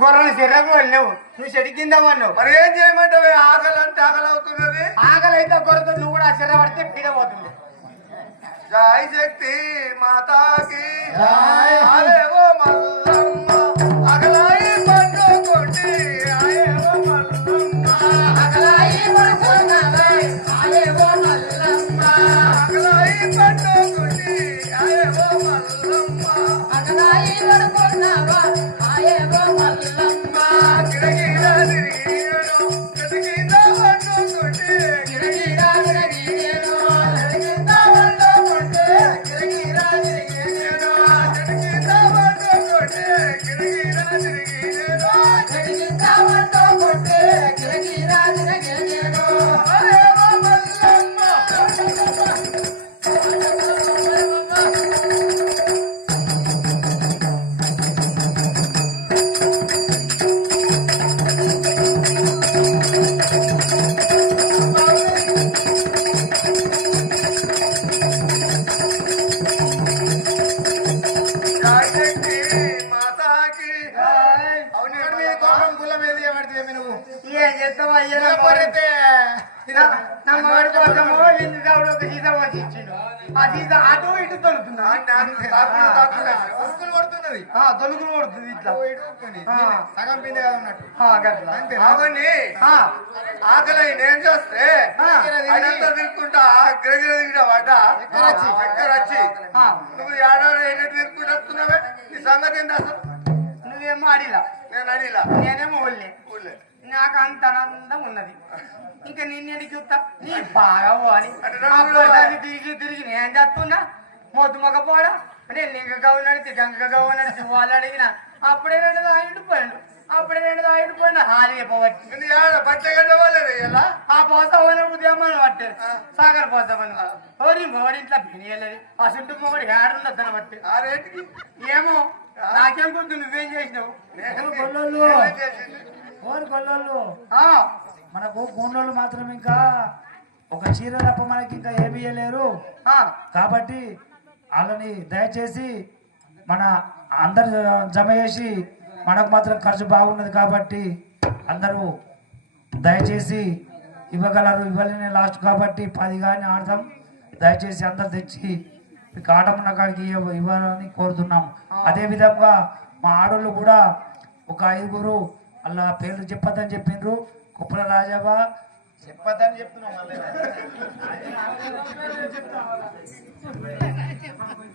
గొర్రెలు చెర్రకు వెళ్ళావు నువ్వు చెడి కింద పడినావు. మరి ఏం చేయమంటావు? ఆకలి అంటే ఆకలి అవుతున్నది. ఆకలి అయితే గొర్రెతో నువ్వు కూడా చెర్ర పడితే పీడ పోతుంది. జై శక్తి మాతాకి జై. ఆలేవో మల్లమ్మ అగలాయి పండు కొట్టి ఆయేవో మల్లమ్మ ఆకలాయి పడుకున్నవే, ఆయేవో మల్లమ్మ. అగలాయి పండు కొట్టి ఆయేవో మల్లమ్మ ఆకలాయి పడుకున్నవా, ఆయేవో మల్లమ్మ. గిరగిర తిరిగిను ఎదిగిన పండు కొట్టి గిరగిరా గిరగిరేనో, ఎదిగిన పండు కొట్టి గిరగిర తిరిగిను ఎదిగిన పండు కొట్టి గిరగిర తిరిగిను గిరగిరావంతో కొట్టే, గిరగిరా గిరగిరేనో. ఆయేవో మల్లమ్మ జై శక్తి మాతాకి అవును ఇక్కడ మీద కోపం గుల్ల మీద ఏమడితే నువ్వు ఏం చేస్తావా అయ్యా? పోరితే నా మొగడి కోసము నిన్ను దేవుడు ఒక సీత వచ్చి ఇచ్చిండు. ఆ సీత అటు ఇటు తొలుతున్నా. ఉరుకులు పడుతున్నది తొలుగులు పడుతుంది ఇట్లా. సగం పిండి ఉన్నట్టు గట్ల. అవన్నీ ఆ, ఆకలి నేను చూస్తే ఆ. అదంతా తిరుక్కుంటా గిరగిర పడ్డ చక్కెర వచ్చి ఆ. నువ్వు ఏడాది ఏంటంటే తిరుక్కుంటూ వస్తున్నావే నీ సంగతి ఏంటి అసలు? నువ్వేమో అడిలా, నేను అడిలా నేనేమో ఒళ్ళే. ఊళ్ళే నాకు అంత ఆనందం ఉన్నది. ఇంకా నిన్నేది చూస్తా నీ బాగా అని అంటే రెండు తిరిగి తిరిగి నేను చేస్తున్నా మొద్దు మొగపోడా అంటే లింగ గవ్వ నడిచి గంగ గవ్వ నడిచి వాళ్ళు అడిగిన అప్పుడే రెండు ఆగిపోయాడు. అప్పుడే రెండు ఆగిపోయినా హాలి పోవచ్చు. నీ ఆడ బట్ట గడ్డ వాళ్ళే ఎలా ఆ పోసవని ఉదయమని పట్టే సాగర్ పోసవని ఓరి మొగడి ఇంట్లో బినియలేదు. ఆ చుట్టూ మొగడి ఏడుండొద్దని బట్టి ఆ రేటుకి ఏమో నాకేం గుర్తు నువ్వేం చేసినావు. ఓరి గొల్లోళ్ళు ఆ, మనకు గూండోళ్ళు మాత్రం ఇంకా ఒక చీర తప్ప మనకి ఇంకా ఏమీ ఇయ్యలేరు. ఆ, కాబట్టి వాళ్ళని దయచేసి మన అందరు జమ చేసి మనకు మాత్రం ఖర్చు బాగున్నది కాబట్టి అందరూ దయచేసి ఇవ్వగలరు. ఇవ్వలేని లాస్ట్ కాబట్టి 10 కానీ ఆడదాం. దయచేసి అందరు తెచ్చి మీకు ఆటమున్న కాడికి ఇవ్వాలని కోరుతున్నాం. అదేవిధంగా మా ఆడోళ్ళు కూడా ఒక 5గురు అలా పేర్లు చెప్పొద్దని చెప్పిండ్రు. కుప్పల రాజవ్వ చెప్పదని చెప్తున్నావు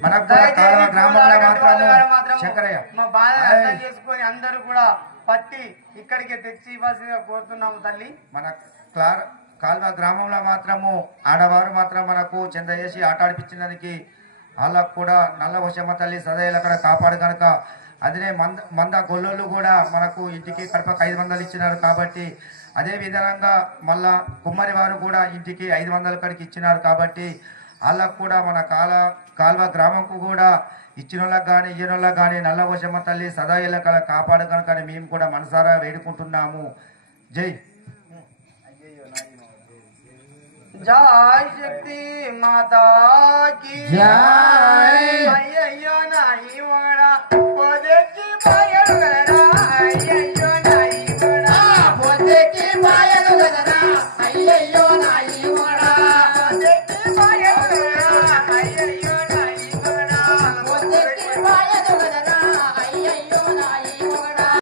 మనకు దయచేసి గ్రామంలో మాత్రము మాత్రము శంకరయ్య మా బాధ అర్థం చేసుకొని అందరూ కూడా పట్టి ఇక్కడికి తెచ్చి ఇవ్వాల్సిందిగా కోరుతున్నాము తల్లి. మన కాల్వ గ్రామంలో మాత్రము ఆడవారు మాత్రం మనకు చెంద చేసి ఆట ఆడిపించడానికి వాళ్ళకు కూడా నల్ల వశమ్మ తల్లి సదైలు అక్కడ కాపాడు కనుక అదే మంద గొల్లోళ్ళు కూడా మనకు ఇంటికి కడపకు 500 ఇచ్చినారు కాబట్టి అదే విధంగా మళ్ళా కుమ్మరి వారు కూడా ఇంటికి 500 కడికి ఇచ్చినారు కాబట్టి వాళ్ళకు కూడా మన కాల్వ గ్రామంకు కూడా ఇచ్చిన వాళ్ళకి కానీ ఇయ్యన వాళ్ళకి కానీ నల్ల వశమ్మ తల్లి సదాయిల కల కాపాడు కనుక మేము కూడా మనసారా వేడుకుంటున్నాము. జై జై శక్తి మాతాకి జై. అయ్యయ్యో నాయి వాడా పొదెక్కి పోయడు